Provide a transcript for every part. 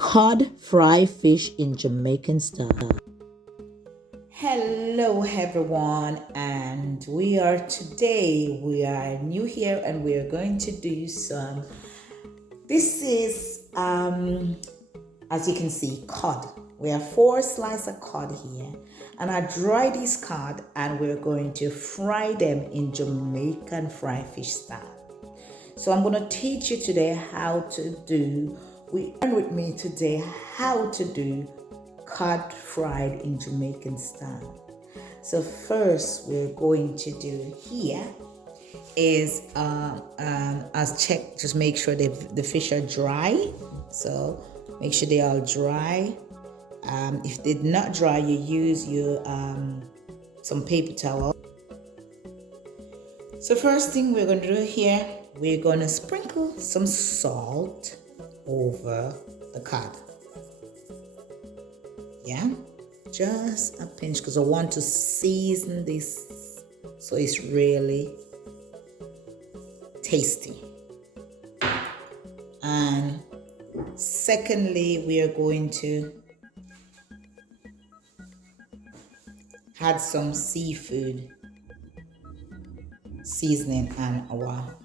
cod fry fish in Jamaican style. Hello everyone, and we are new here and we are going to do some, this is as you can see, cod. We have 4 slices of cod here, and I dry this cod and we're going to fry them in Jamaican fry fish style. So I'm going to teach you today how to do, learn with me today how to do cod fried in Jamaican style. So first we're going to do here is just make sure the fish are dry. So make sure they are dry. If they're not dry, you use your some paper towel. So first thing we're going to do here, we're going to sprinkle some salt over the cod. Yeah, just a pinch, because I want to season this so it's really tasty. And secondly, we are going to add some seafood seasoning and our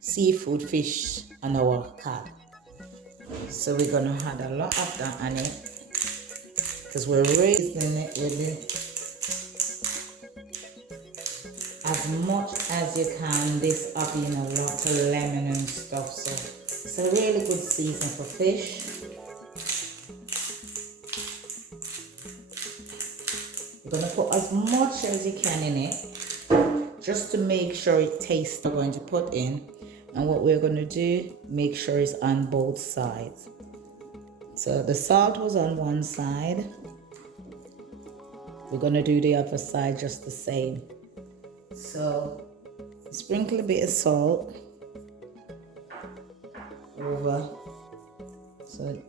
seafood fish and our cod. So we're gonna add a lot of that on it because we're raising it with it as much as you can. This up in a lot of lemon and stuff, so it's a really good season for fish. You're gonna put as much as you can in it just to make sure it tastes. We're going to put in, and what we're going to do, make sure it's on both sides. So the salt was on one side, we're going to do the other side just the same. So sprinkle a bit of salt over, so,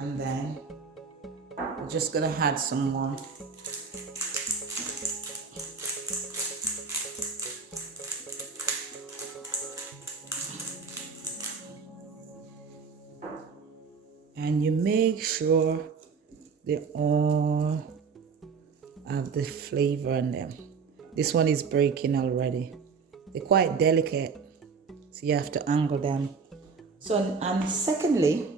and then we're just going to add some more. And you make sure they all have the flavor in them. This one is breaking already. They're quite delicate, so you have to angle them. So, and secondly,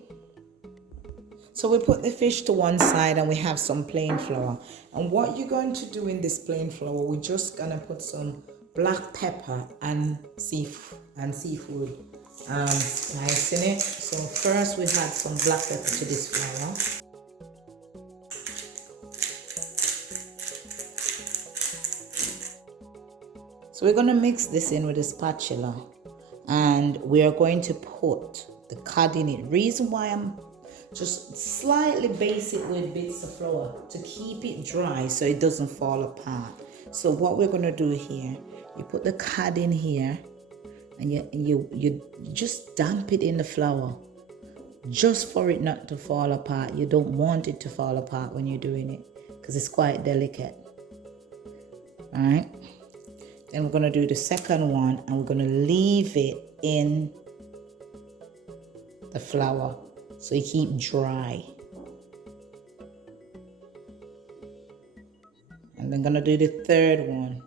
so we put the fish to one side and we have some plain flour. And what you're going to do in this plain flour, we're just gonna put some black pepper and seafood spice in it. So first we add some black pepper to this flour. So we're going to mix this in with a spatula, and we are going to put the cod in it. Reason why I'm just slightly base it with bits of flour to keep it dry so it doesn't fall apart. So what we're going to do here, you put the cod in here, and you just damp it in the flour just for it not to fall apart. You don't want it to fall apart when you're doing it because it's quite delicate. All right, then we're going to do the second one, and we're going to leave it in the flour so you keep dry. And I'm going to do the third one.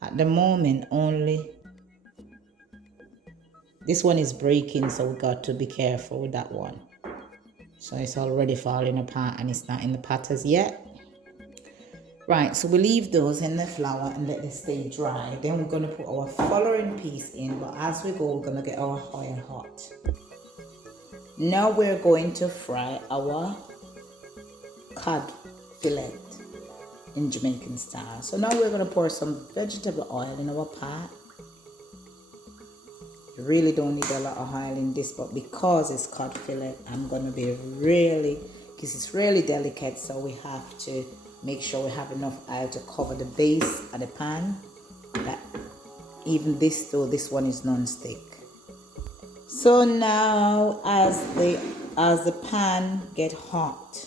At the moment only this one is breaking, so we got to be careful with that one. So it's already falling apart and it's not in the pot as yet. Right, so we leave those in the flour and let them stay dry. Then we're going to put our following piece in, but as we go, we're going to get our oil hot. Now we're going to fry our cod fillet in Jamaican style. So now we're going to pour some vegetable oil in our pot. You really don't need a lot of oil in this, but because it's cod fillet, I'm going to be because it's really delicate, so we have to make sure we have enough oil to cover the base of the pan. That even this though, this one is non-stick. So now as the pan get hot,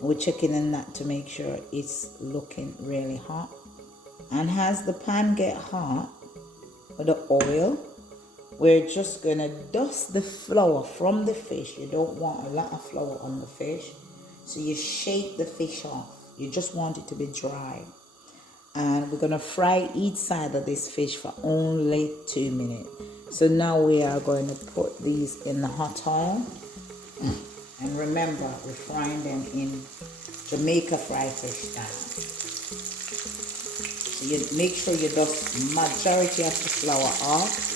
we're checking in that to make sure it's looking really hot. And as the pan get hot with the oil, we're just gonna dust the flour from the fish. You don't want a lot of flour on the fish, so you shake the fish off. You just want it to be dry. And we're gonna fry each side of this fish for only 2 minutes. So now we are going to put these in the hot oil. And remember, we're frying them in Jamaica fried fish style. So you make sure you dust majority of the flour off.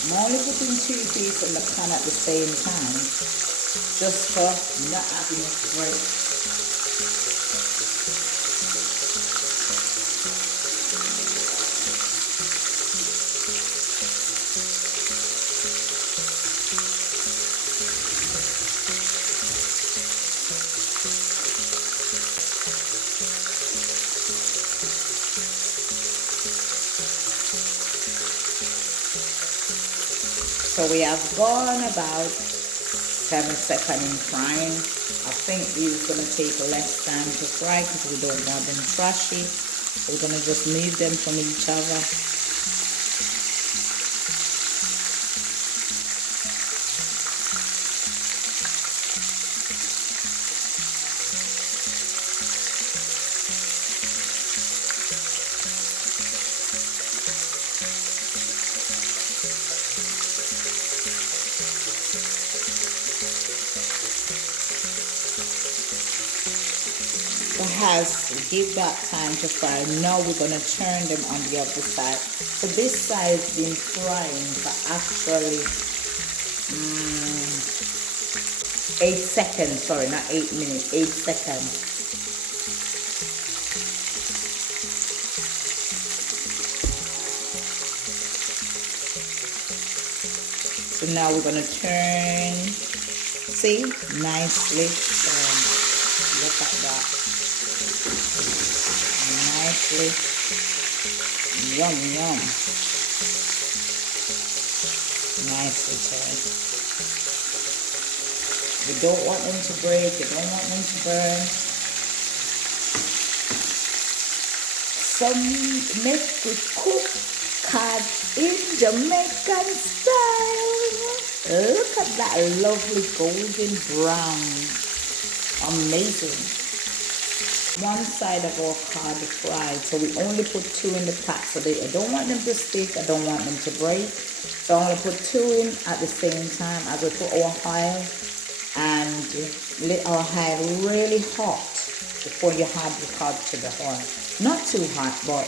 I'm only putting 2 pieces in the pan at the same time, just for not having it to break. So we have gone about 7 seconds in frying. I think these are going to take less time to fry because we don't want them trashy. So we're going to just move them from each other. Has to give that time to fry. Now we're going to turn them on the other side. So this side's been frying for actually 8 seconds. Sorry, not 8 minutes, 8 seconds. So now we're going to turn. See, nicely. Look at that. Nicely. Yum, yum. Nicely turned. You don't want them to break. You don't want them to burn. Some make we cook cod in Jamaican style. Look at that lovely golden brown. Amazing. One side of our cod fried, so we only put 2 in the pot. So I don't want them to stick, I don't want them to break. So I'm going to put 2 in at the same time as we put our oil, and let our oil really hot before you add the cod to the oil. Not too hot, but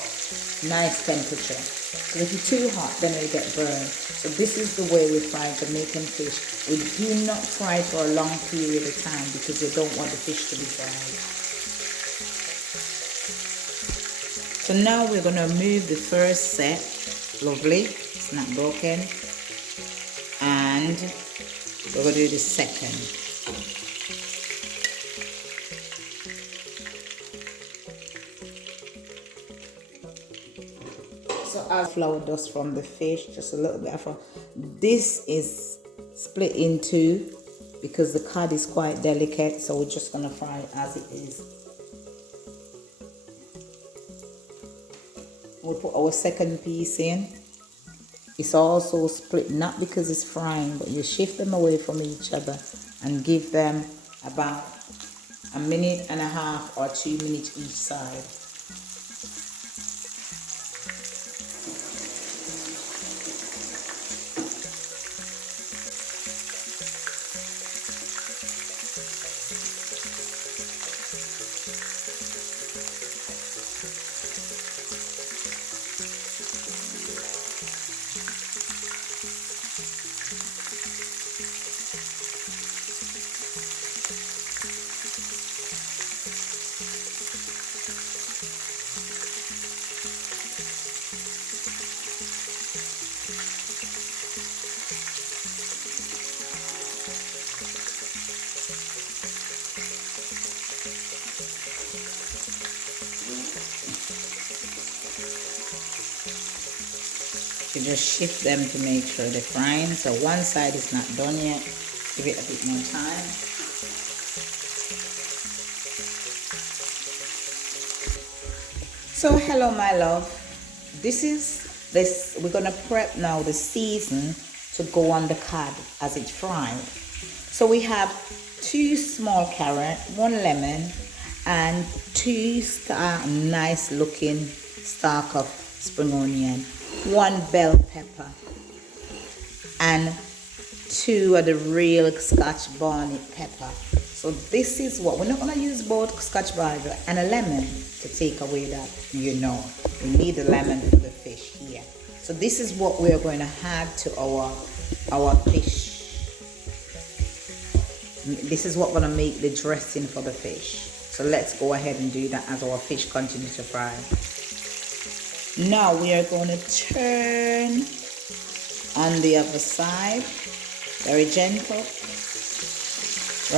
nice temperature. So if it's too hot, then it'll get burned. So this is the way we fry Jamaican fish. We do not fry for a long period of time because you don't want the fish to be fried. So now we're going to remove the first set. Lovely. It's not broken. And we're going to do the second. So our flour dust from the fish, just a little bit of flour. This is split in 2 because the cod is quite delicate. So we're just going to fry it as it is. We'll put our second piece in. It's also split, not because it's frying, but you shift them away from each other and give them about 1.5 minutes or 2 minutes each side. You just shift them to make sure they're frying. So one side is not done yet. Give it a bit more time. So hello my love. We're gonna prep now the season to go on the cod as it's fried. So we have 2 small carrots, 1 lemon, and 2 nice looking stalk of spring onion, 1 bell pepper, and 2 of the real scotch bonnet pepper. So this is what we're not going to use, both scotch bonnet and a lemon to take away that, we need the lemon for the fish here. So this is what we are going to add to our fish. This is what going to make the dressing for the fish. So let's go ahead and do that as our fish continues to fry. Now we are going to turn on the other side, very gentle.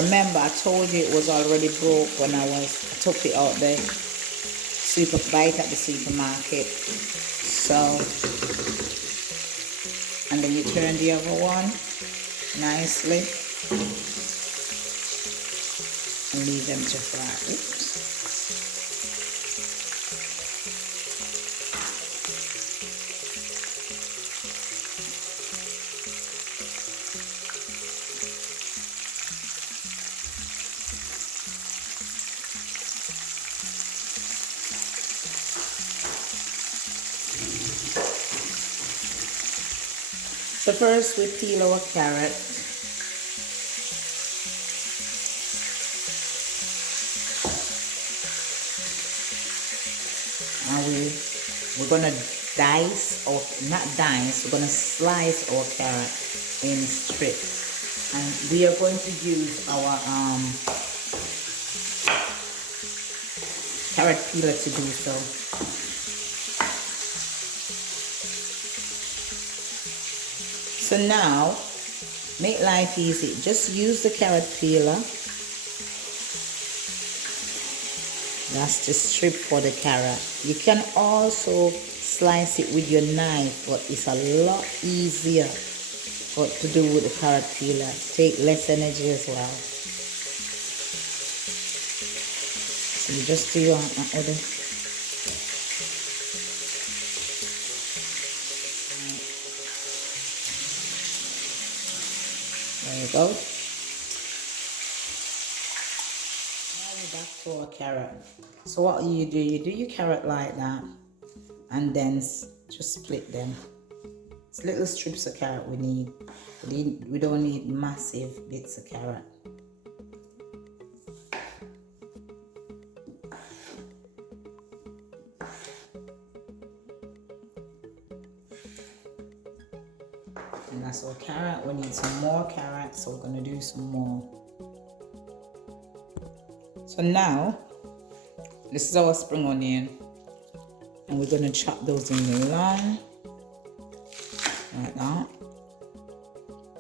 Remember, I told you it was already broke when I took it out the bite at the supermarket. So, and then you turn the other one nicely and leave them to fry. Oops. So first we peel our carrot. And we're gonna we're gonna slice our carrot in strips. And we are going to use our carrot peeler to do so. So now, make life easy. Just use the carrot peeler. That's the strip for the carrot. You can also slice it with your knife, but it's a lot easier to do with the carrot peeler. Take less energy as well. So you just do your other. There you go. Now we're back to our carrot. So what you do your carrot like that, and then just split them. It's little strips of carrot we need. We don't need massive bits of carrot. And that's our carrot. We need some more carrots, so we're going to do some more. So now, this is our spring onion. And we're going to chop those in long, like that.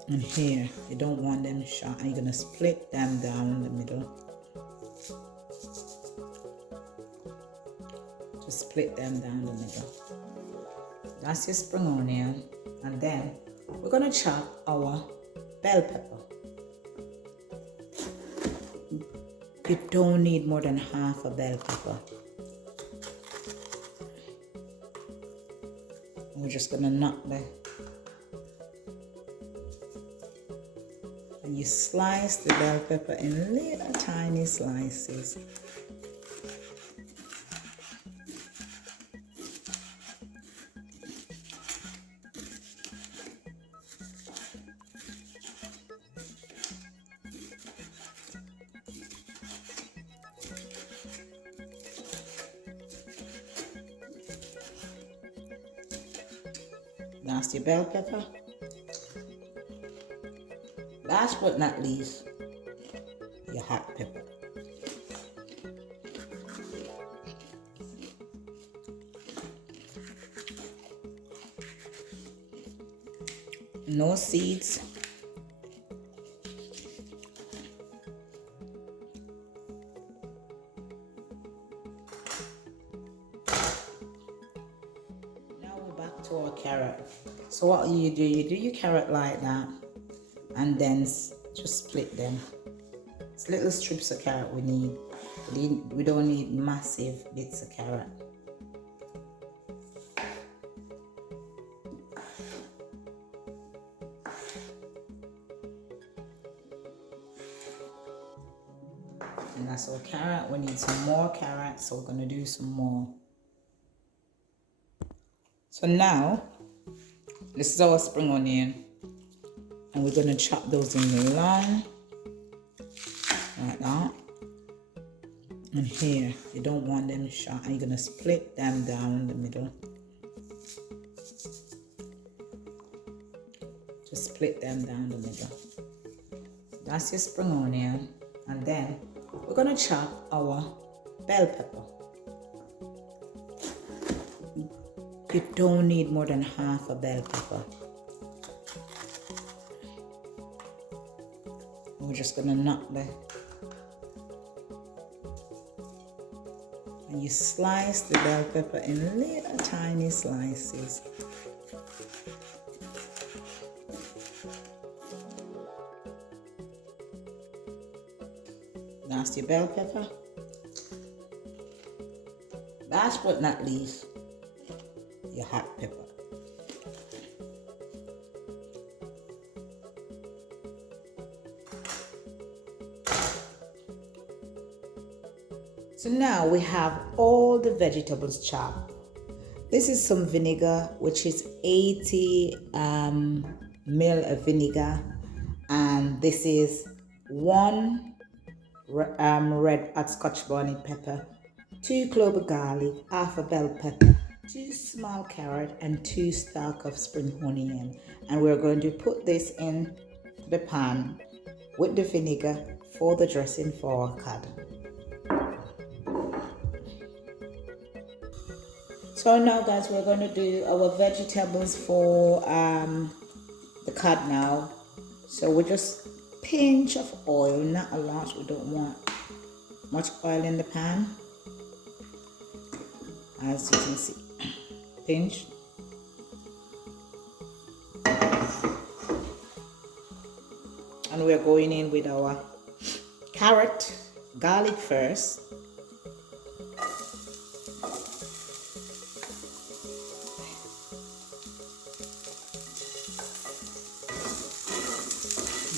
And here, you don't want them short. And you're going to split them down the middle. Just split them down the middle. That's your spring onion. And then we're going to chop our bell pepper. You don't need more than half a bell pepper. We're just going to knock that. And you slice the bell pepper in little tiny slices. That's your bell pepper. Last but not least, your hot pepper. No seeds. Now we're back to our carrot. So what you do your carrot like that, and then just split them. It's little strips of carrot we need. We don't need massive bits of carrot. And that's our carrot. We need some more carrots, so we're gonna do some more. So now, this is our spring onion, and we're gonna chop those in the line, like that. And here, you don't want them short, and you're gonna split them down the middle. Just split them down the middle. That's your spring onion, and then we're gonna chop our bell pepper. You don't need more than half a bell pepper. We're just gonna knock the, and you slice the bell pepper in little tiny slices. That's your bell pepper. Last but not least, your hot pepper. So now we have all the vegetables chopped. This is some vinegar, which is 80 ml of vinegar, and this is 1 red hot scotch bonnet pepper, 2 cloves of garlic, half a bell pepper, 2 small carrot, and 2 stalks of spring onion. And we're going to put this in the pan with the vinegar for the dressing for our cod. So now guys, we're going to do our vegetables for the cod now. So we just pinch of oil, not a lot, we don't want much oil in the pan. As you can see, pinch. And we're going in with our carrot, garlic first.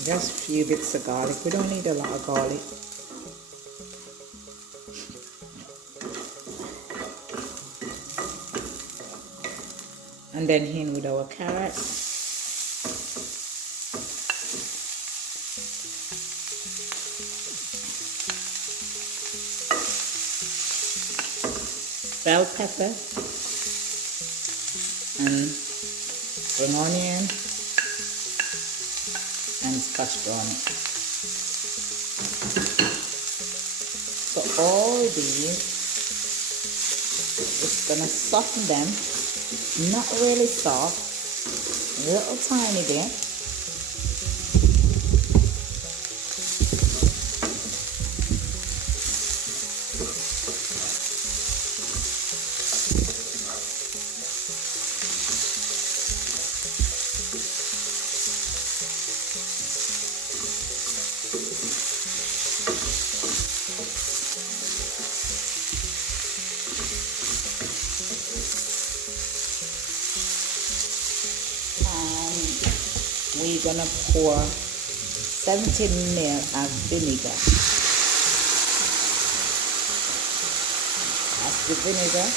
Just a few bits of garlic. We don't need a lot of garlic. And then in with our carrot. Bell pepper and spring onion and scotch bonnet. So all these, just gonna soften them, not really soft, a little tiny bit. We're gonna pour 70 ml of vinegar. That's the vinegar.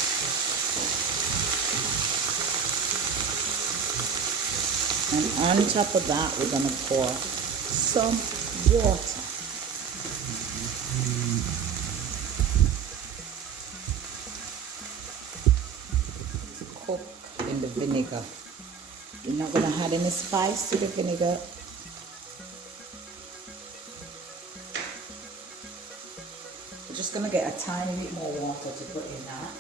And on top of that, we're gonna pour some water. To cook in the vinegar. You're not going to add any spice to the vinegar. We're just going to get a tiny bit more water to put in that.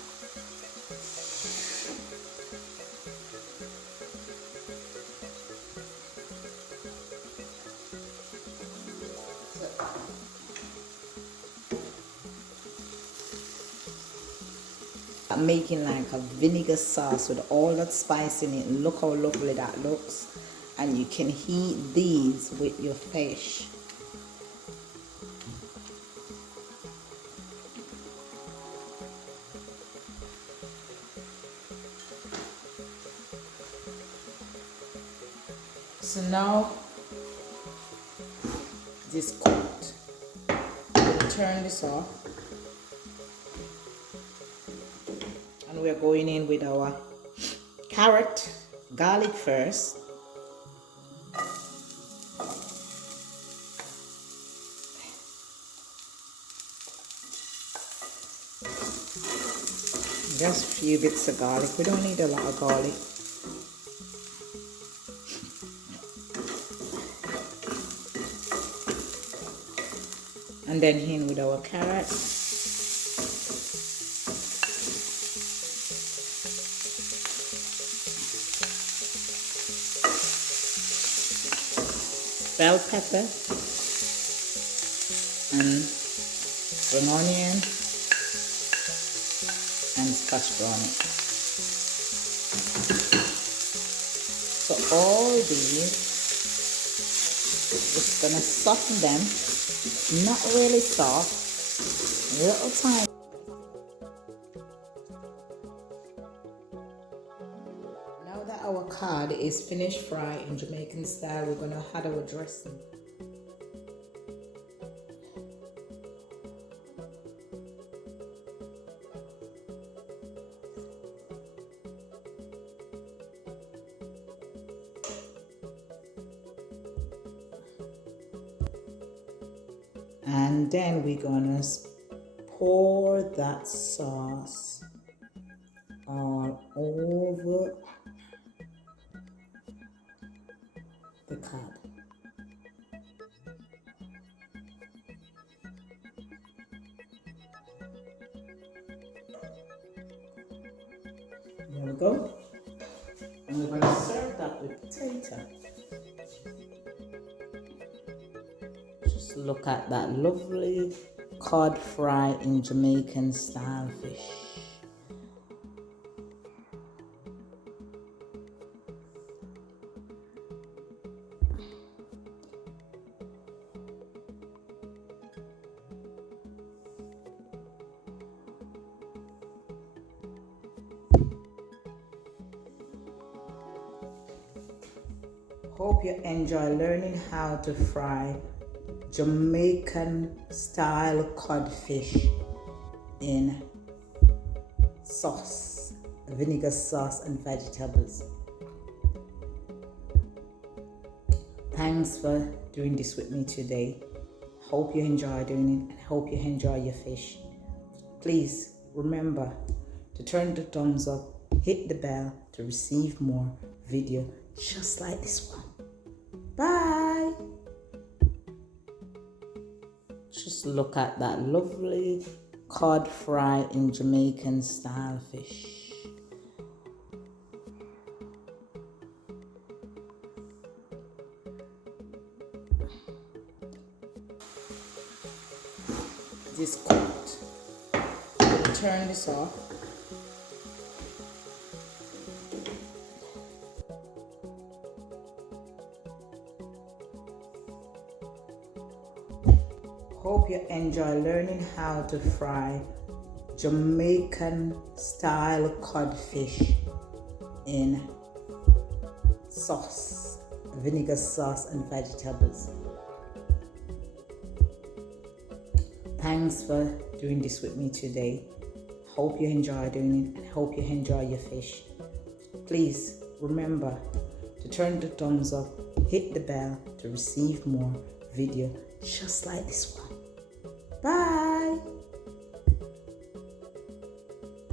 start making like a vinegar sauce with all that spice in it. Look how lovely that looks. And you can heat these with your fish. So now this cooked. We'll turn this off. And we're going in with our carrot, garlic first. Just a few bits of garlic. We don't need a lot of garlic. And then in with our carrot. Bell pepper and spring onion and scotch bonnet. So all these, just gonna soften them, not really soft, a little tiny. Now that our cod is finished fried in Jamaican style, we're gonna add our dressing. And then we're gonna pour that sauce all over the cod. There we go. And we're gonna serve that with potato. Just look at that lovely cod fry in Jamaican style fish. Hope you enjoy learning how to fry Jamaican style codfish in sauce, vinegar sauce and vegetables. Thanks for doing this with me today. Hope you enjoy doing it and hope you enjoy your fish. Please remember to turn the thumbs up, hit the bell to receive more video just like this one. Bye. Just look at that lovely cod fry in Jamaican style fish. This cooked. We'll turn this off. Hope you enjoy learning how to fry Jamaican style codfish in sauce, vinegar sauce and vegetables. Thanks for doing this with me today. Hope you enjoy doing it and hope you enjoy your fish. Please remember to turn the thumbs up, hit the bell to receive more video just like this one. Bye.